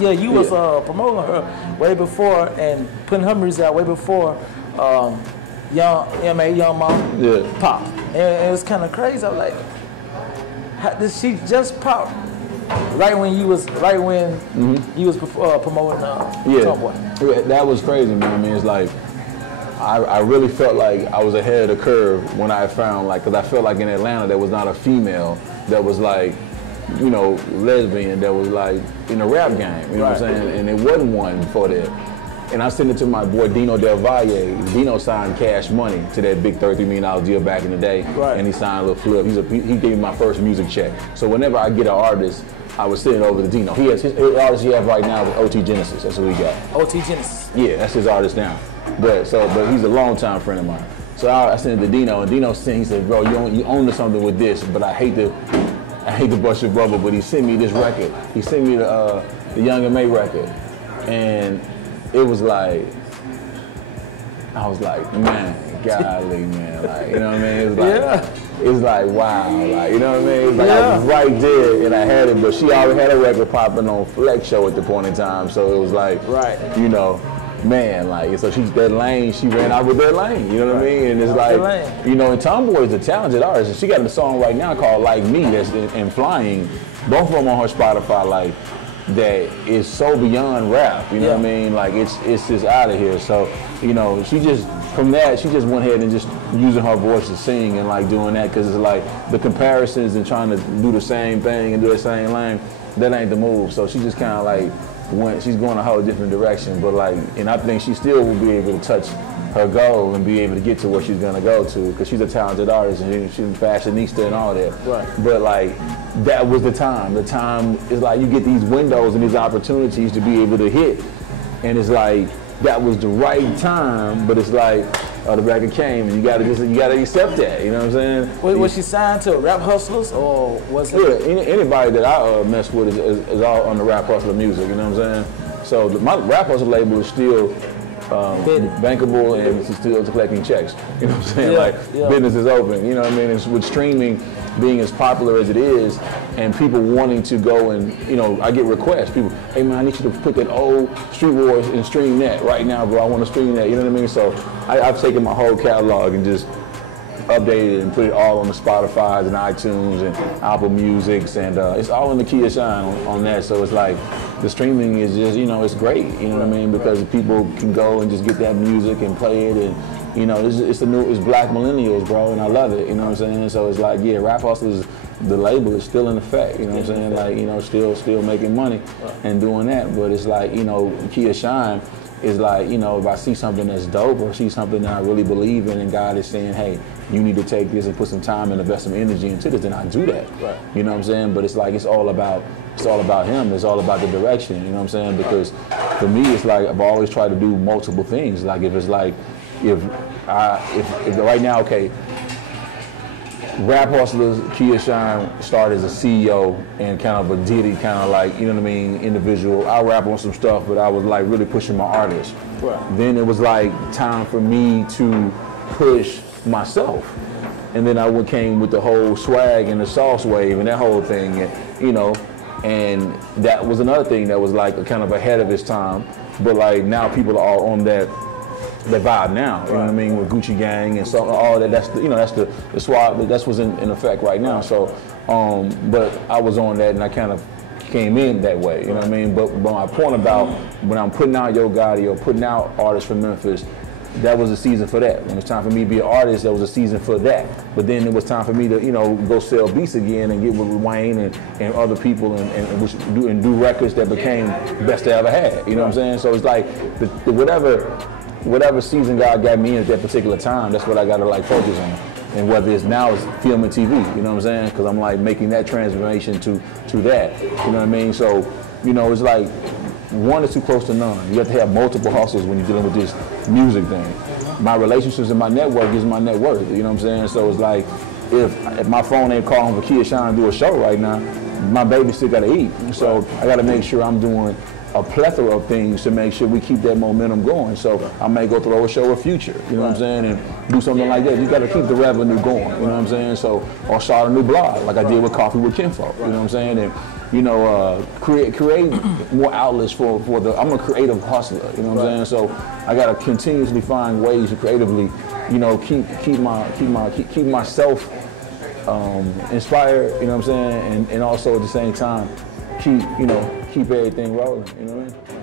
Yeah, you was promoting her way before and putting her music out way before Young Mom pop. And it was kind of crazy. I was like, how did she just pop right when you was promoting Tumboi? Yeah, that was crazy, man. I mean, it's like I really felt like I was ahead of the curve when I found, like, because I felt like in Atlanta there was not a female that was like, you know, lesbian that was like in a rap game, you know what I'm saying? And it wasn't one before that. And I sent it to my boy Dino Del Valle. Dino signed Cash Money to that big $33 million deal back in the day, and he signed a little flip. He gave me my first music check. So whenever I get an artist, I would send it over to Dino. He has his artist he has right now is OT Genesis. That's who he got. OT Genesis. Yeah, that's his artist now. But he's a longtime friend of mine. So I sent it to Dino, and Dino sent. He said, "Bro, you own something with this, but I hate to bust your bubble, but he sent me this record. He sent me the Young and May record, and it was like, I was like, man, golly, man, like, you know what I mean? It was like, it's like, wow, like, you know what I mean? It's like I was right there and I had it, but she already had a record popping on Flex Show at the point in time, so it was like, you know, man, like, so she's that lane, she ran out with that lane, you know what I mean? And it's like, you know, and Tumboi is a talented artist, and she got a song right now called Like Me that's in Flying, both of them on her Spotify, like, that is so beyond rap, you know what I mean? Like, it's just out of here. So, you know, she just went ahead and just using her voice to sing and like doing that, because it's like the comparisons and trying to do the same thing and do the same lane, that ain't the move. So she just kind of like she's going a whole different direction, but like, and I think she still will be able to touch her goal and be able to get to where she's gonna go to, because she's a talented artist and she's a fashionista and all that. But like, that was the time. The time is like, you get these windows and these opportunities to be able to hit, and it's like, that was the right time, but it's like, the record came and you gotta accept that, you know what I'm saying? Was she signed to Rap Hustlers, or was it? Yeah, anybody that I mess with is all on the Rap Hustler music, you know what I'm saying? So my Rap Hustler label is still bankable and it's still collecting checks, you know what I'm saying? Business is open, you know what I mean? And with streaming being as popular as it is, and people wanting to go and, you know, I get requests, people, hey man, I need you to put that old Street Wars and stream that right now, bro, I want to stream that, you know what I mean? So I've taken my whole catalog and just updated it and put it all on the Spotify and iTunes and Apple Musics, and it's all in the key of shine on that. So it's like, the streaming is just, you know, it's great, you know what I mean? Because people can go and just get that music and play it, and you know, it's Black Millennials, bro, and I love it, you know what I'm saying? So it's like, yeah, Rap Hustlers, the label is still in effect, you know what I'm saying? Like, you know, still making money and doing that, but it's like, you know, key of shine is like, you know, if I see something that's dope or see something that I really believe in and God is saying, hey, you need to take this and put some time and invest some energy into this, then I do that. You know what I'm saying? But it's like, it's all about him. It's all about the direction, you know what I'm saying? Because for me, it's like, I've always tried to do multiple things. Like, if it's like, if right now, okay, Rap Hustlers, Kia Shine started as a CEO and kind of a Diddy kind of like, you know what I mean, individual. I rap on some stuff, but I was like really pushing my artist. Then it was like time for me to push myself. And then I came with the whole swag and the sauce wave and that whole thing, and, you know, and that was another thing that was like kind of ahead of its time. But like, now people are all on that vibe now, you know what I mean, with Gucci Gang and so all that. That's the, you know, that's the swag. That's what's in effect right now. So, but I was on that and I kind of came in that way, you know what I mean. But my point about when I'm putting out Yo Gotti or putting out artists from Memphis, that was a season for that. When it was time for me to be an artist, that was a season for that. But then it was time for me to, you know, go sell beats again and get with Wayne and other people and do records that became the best I ever had. You know what I'm saying? So it's like whatever season God got me in at that particular time, that's what I got to like focus on. And whether it's now it's film and TV, you know what I'm saying? Because I'm like making that transformation to that, you know what I mean? So, you know, it's like one is too close to none. You have to have multiple hustles when you're dealing with this music thing. My relationships and my network is my net worth, you know what I'm saying? So it's like, if my phone ain't calling for Kia Shine to do a show right now, my baby still got to eat. So I got to make sure I'm doing a plethora of things to make sure we keep that momentum going. So I may go throw a show of Future, you know what I'm saying, and do something like that. You got to keep the revenue going, you know what I'm saying? So, or start a new blog like I did with Coffee with Kinfolk, you know what I'm saying? And you know, create more outlets for the. I'm a creative hustler. You know what I'm saying? So I gotta continuously find ways to creatively, you know, keep myself inspired. You know what I'm saying? And also at the same time, keep everything rolling. You know what I mean?